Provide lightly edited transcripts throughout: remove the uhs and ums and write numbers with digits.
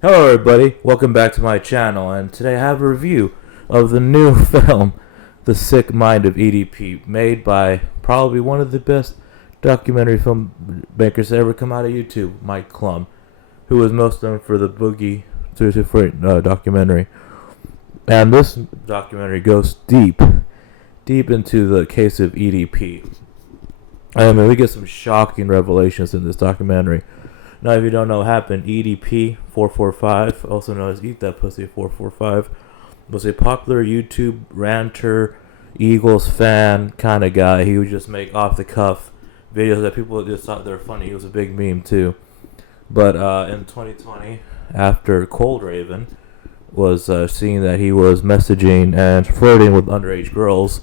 Hello everybody, welcome back to my channel, and today I have a review of the new film, The Sick Mind of EDP, made by probably one of the best documentary filmmakers to ever come out of YouTube, Mike Klum, who was most known for the Boogie 224 documentary. And this documentary goes deep into the case of EDP. I mean, we get some shocking revelations in this documentary. Now, if you don't know what happened, EDP445, also known as Eat That Pussy 445, was a popular YouTube ranter, Eagles fan kind of guy. He would just make off-the-cuff videos that people just thought they were funny. He was a big meme, too. But in 2020, after Cold Raven was seeing that he was messaging and flirting with underage girls,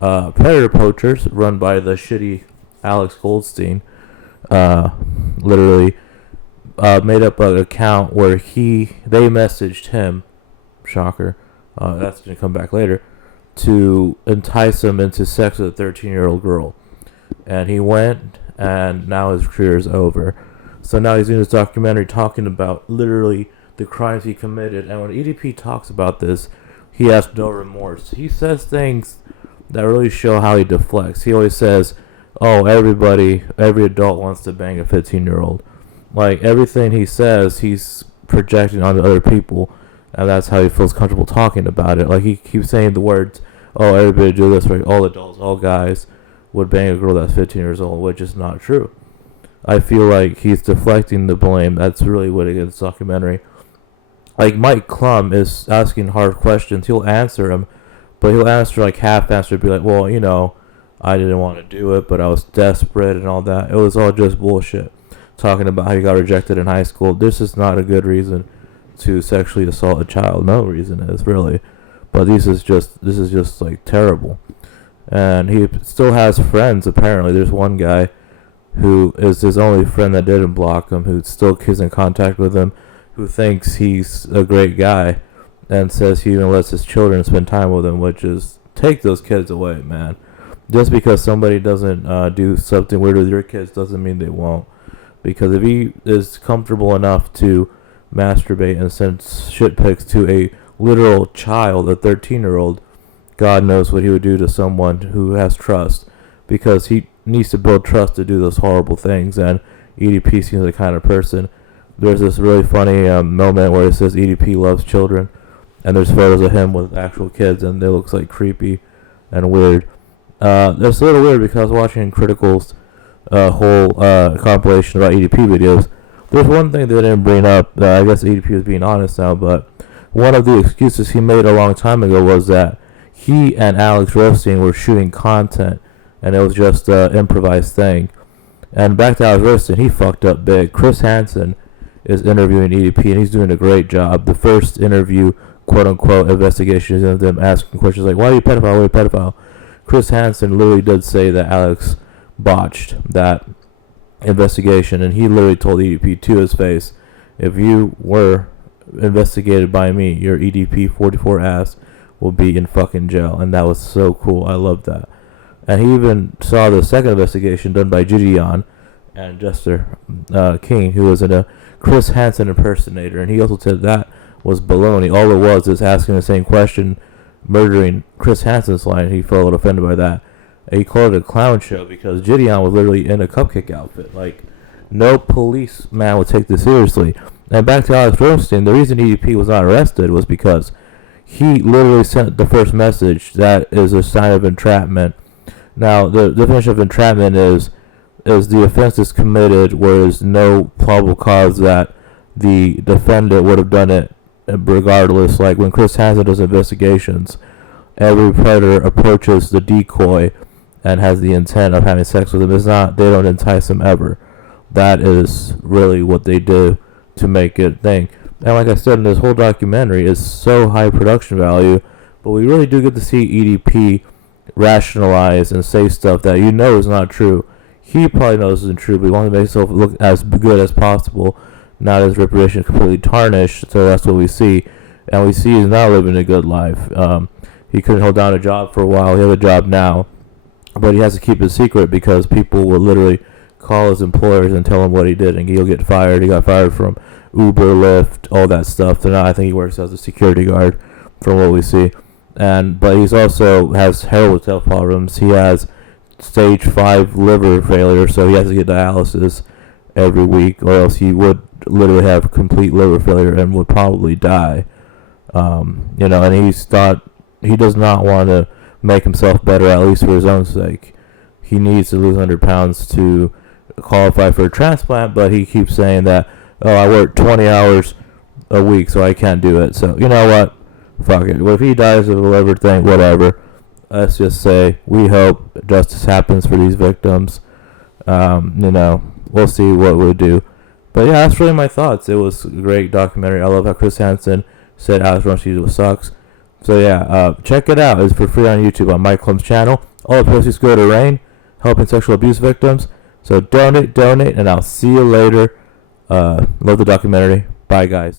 predator poachers, run by the shitty Alex Goldstein, literally made up an account where they messaged him, shocker, that's going to come back later, to entice him into sex with a 13-year-old girl. And he went, and now his career is over. So now he's in this documentary talking about literally the crimes he committed. And when EDP talks about this, he has no remorse. He says things that really show how he deflects. He always says, oh, every adult wants to bang a 15-year-old. Like, everything he says, he's projecting onto other people, and that's how he feels comfortable talking about it. Like, he keeps saying the words, oh, everybody do this, right? All adults, all guys would bang a girl that's 15 years old, which is not true. I feel like he's deflecting the blame. That's really what it is, documentary. Like, Mike Klum is asking hard questions. He'll answer them, but he'll answer, like, half-answer, be like, well, I didn't want to do it, but I was desperate and all that. It was all just bullshit. Talking about how you got rejected in high school. This is not a good reason to sexually assault a child. No reason is, really. But this is just like terrible. And he still has friends, apparently. There's one guy who is his only friend that didn't block him, who still keeps in contact with him, who thinks he's a great guy, and says he even lets his children spend time with him, which is, take those kids away, man. Just because somebody doesn't do something weird with your kids doesn't mean they won't. Because if he is comfortable enough to masturbate and send shit pics to a literal child, a 13-year-old, God knows what he would do to someone who has trust. Because he needs to build trust to do those horrible things. And EDP seems the kind of person. There's this really funny moment where it says EDP loves children. And there's photos of him with actual kids, and it looks like creepy and weird. It's a little weird because I was watching Critical's whole compilation about EDP videos. There's one thing they didn't bring up that I guess EDP was being honest now, but one of the excuses he made a long time ago was that he and Alex Rothstein were shooting content and it was just an improvised thing. And back to Alex Rothstein, he fucked up big. Chris Hansen is interviewing EDP and he's doing a great job. The first interview, quote unquote, investigation is of them asking questions like, why are you pedophile? Why are you pedophile? Chris Hansen literally did say that Alex botched that investigation, and he literally told EDP to his face, if you were investigated by me, your EDP44 ass will be in fucking jail. And that was so cool. I love that. And he even saw the second investigation done by Gideon and Jester King, who was a Chris Hansen impersonator, and he also said that was baloney. All it was is asking the same question, murdering Chris Hansen's line. He felt offended by that. He called it a clown show because Gideon was literally in a cupcake outfit. Like, no policeman would take this seriously. And back to Alex Rothstein, the reason EDP was not arrested was because he literally sent the first message that is a sign of entrapment. Now, the definition of entrapment is the offense is committed where there's no probable cause that the defendant would have done it regardless. Like when Chris Hansen does investigations, every predator approaches the decoy and has the intent of having sex with him. They don't entice him ever. That is really what they do to make it a thing. And like I said, in this whole documentary is so high production value, but we really do get to see EDP rationalize and say stuff that is not true. He probably knows isn't true, but he wants to make himself look as good as possible, not his reputation completely tarnished. So that's what we see. And we see he's not living a good life. He couldn't hold down a job for a while. He has a job now, but he has to keep it secret because people will literally call his employers and tell them what he did, and he'll get fired. He got fired from Uber, Lyft, all that stuff. So now I think he works as a security guard, from what we see. But he's also has health problems. He has stage 5 liver failure, so he has to get dialysis every week, or else he would literally have complete liver failure and would probably die. And he's thought he does not want to make himself better, at least for his own sake. He needs to lose 100 pounds to qualify for a transplant, but he keeps saying that, oh, I work 20 hours a week, so I can't do it. So, you know what? Fuck it. Well, if he dies of a liver thing, whatever. Let's just say we hope justice happens for these victims. We'll see what we'll do. But yeah, that's really my thoughts. It was a great documentary. I love how Chris Hansen said Alex Runshie sucks. So yeah, check it out. It's for free on YouTube on Mike Clum's channel. All the proceeds go to RAIN, helping sexual abuse victims. So donate, and I'll see you later. Love the documentary. Bye, guys.